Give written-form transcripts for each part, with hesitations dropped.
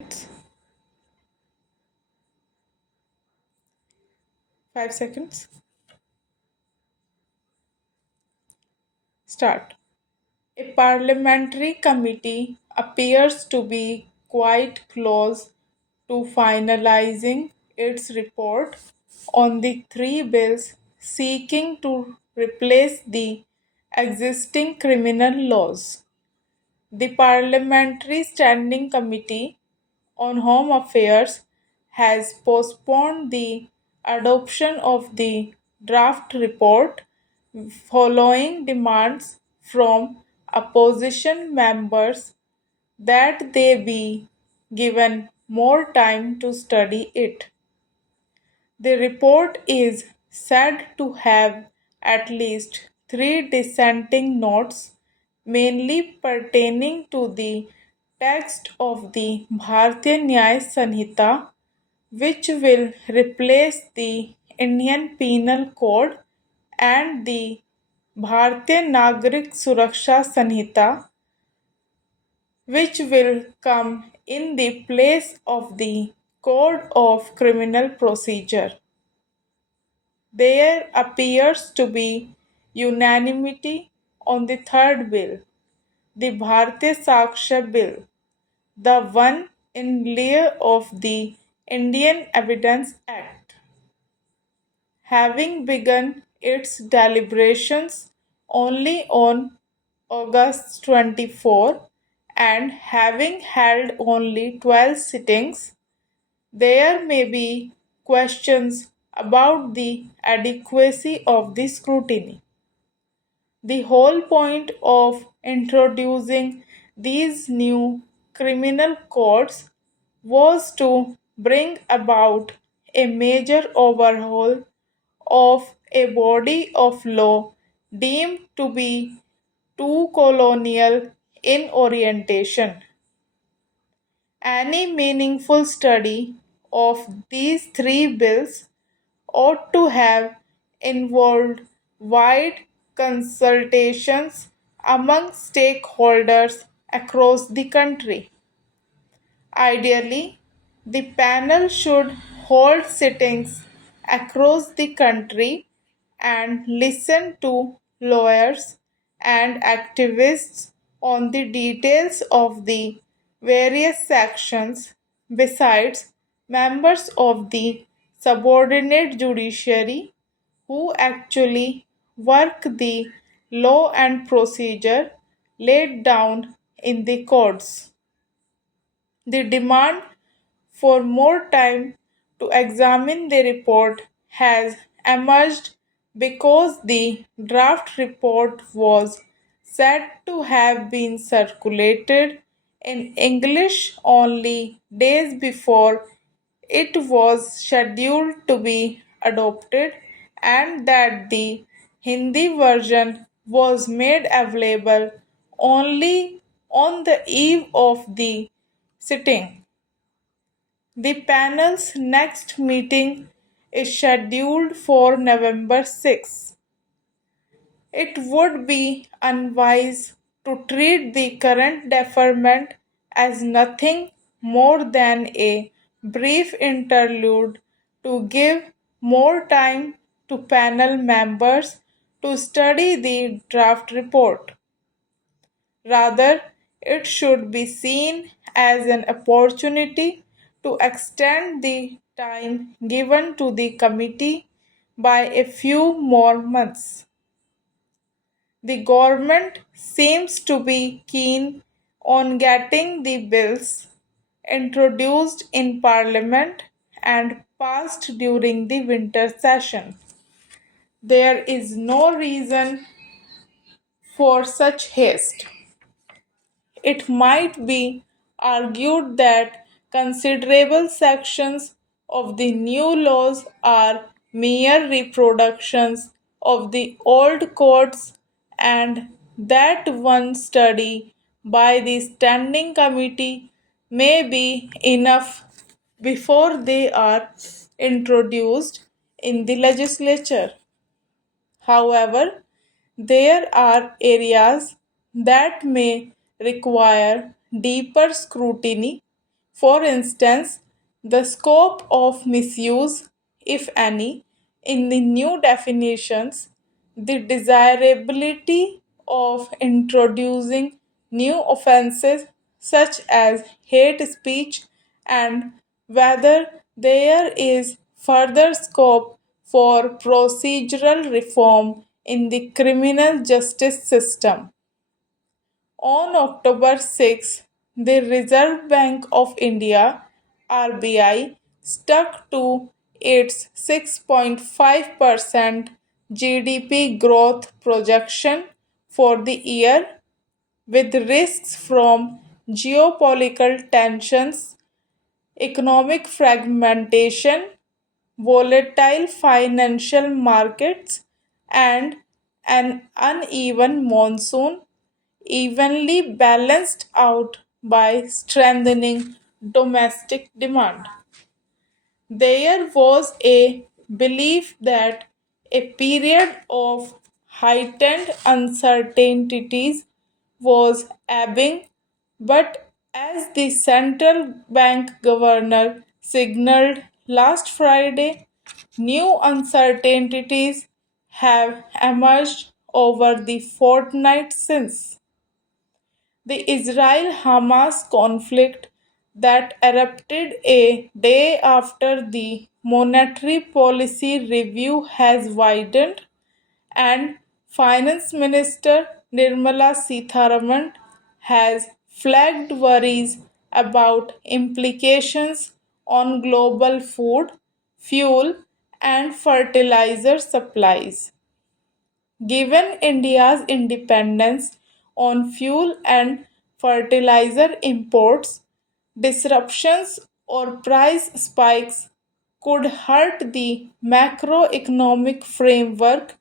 5 seconds. Start. A parliamentary committee appears to be quite close to finalizing its report on the three bills seeking to replace the existing criminal laws. The Parliamentary Standing Committee on Home Affairs has postponed the adoption of the draft report following demands from opposition members that they be given more time to study it. The report is said to have at least three dissenting notes, mainly pertaining to the text of the Bharatiya Nyaya Sanhita, which will replace the Indian Penal Code and the Bharatiya Nagarik Suraksha Sanhita, which will come in the place of the Code of Criminal Procedure. There appears to be unanimity on the third bill, the Bharatiya Saksha Bill, the one in lieu of the Indian Evidence Act. Having begun its deliberations only on August 24 and having held only 12 sittings, there may be questions about the adequacy of the scrutiny. The whole point of introducing these new criminal codes was to bring about a major overhaul of a body of law deemed to be too colonial in orientation. Any meaningful study of these three bills ought to have involved wide consultations among stakeholders across the country. Ideally, the panel should hold sittings across the country and listen to lawyers and activists on the details of the various sections, besides members of the subordinate judiciary who actually work the law and procedure laid down in the codes. The demand for more time to examine the report has emerged because the draft report was said to have been circulated in English only days before it was scheduled to be adopted, and that the Hindi version was made available only on the eve of the sitting. The panel's next meeting is scheduled for November 6. It would be unwise to treat the current deferment as nothing more than a brief interlude to give more time to panel members to study the draft report. Rather, it should be seen as an opportunity to extend the time given to the committee by a few more months. The government seems to be keen on getting the bills introduced in Parliament and passed during the winter session. There is no reason for such haste. It might be argued that considerable sections of the new laws are mere reproductions of the old codes, and that one study by the Standing Committee may be enough before they are introduced in the legislature. However, there are areas that may require deeper scrutiny. For instance, the scope of misuse, if any, in the new definitions, the desirability of introducing new offenses such as hate speech, and whether there is further scope for procedural reform in the criminal justice system. On October 6, the Reserve Bank of India (RBI) stuck to its 6.5% GDP growth projection for the year, with risks from geopolitical tensions, economic fragmentation, volatile financial markets, and an uneven monsoon evenly balanced out by strengthening domestic demand. There was a belief that a period of heightened uncertainties was ebbing, but as the central bank governor signaled last Friday, new uncertainties have emerged over the fortnight since. The Israel Hamas conflict that erupted a day after the monetary policy review has widened, and Finance Minister Nirmala Sitharaman has flagged worries about implications on global food, fuel, and fertilizer supplies. Given India's dependence on fuel and fertilizer imports, disruptions or price spikes could hurt the macroeconomic framework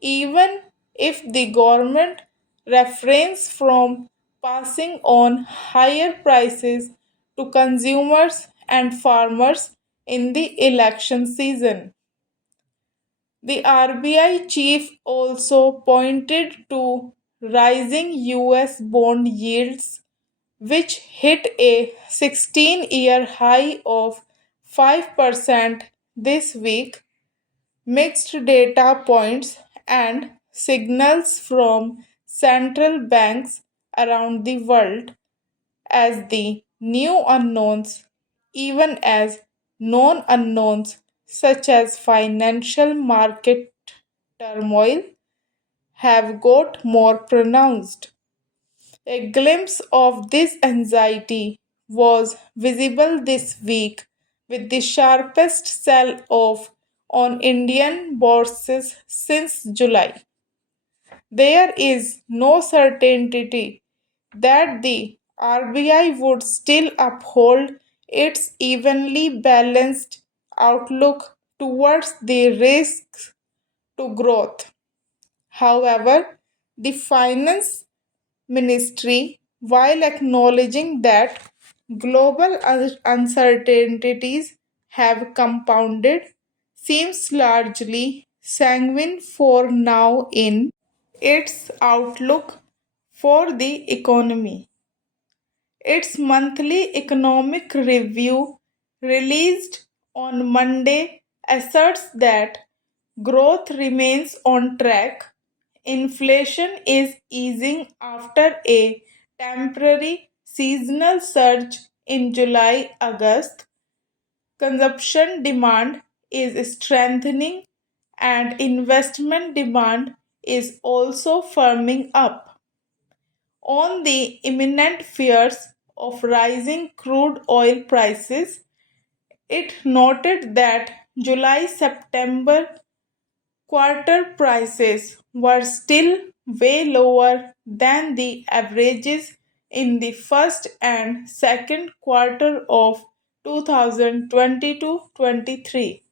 even if the government refrains from passing on higher prices to consumers and farmers in the election season. The RBI chief also pointed to rising US bond yields, which hit a 16-year high of 5% this week, mixed data points and signals from central banks around the world as the new unknowns, even as known unknowns such as financial market turmoil have got more pronounced. A glimpse of this anxiety was visible this week with the sharpest sell off on Indian bourses since July. There is no certainty that the RBI would still uphold its evenly balanced outlook towards the risks to growth. However, the finance ministry, while acknowledging that global uncertainties have compounded, seems largely sanguine for now in its outlook for the economy. Its monthly economic review, released on Monday, asserts that growth remains on track, inflation is easing after a temporary seasonal surge in July August, consumption demand is strengthening, and investment demand is also firming up. On the imminent fears of rising crude oil prices, it noted that July September quarter prices were still way lower than the averages in the first and second quarter of 2022-23.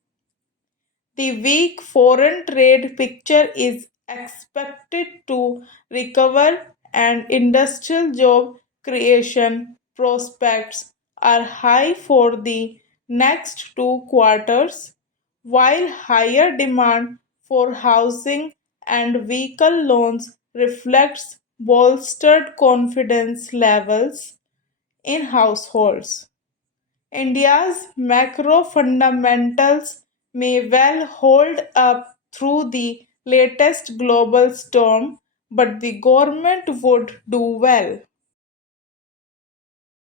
The weak foreign trade picture is expected to recover, and industrial job creation prospects are high for the next 2 quarters, while higher demand for housing and vehicle loans reflects bolstered confidence levels in households. India's macro fundamentals may well hold up through the latest global storm, but the government would do well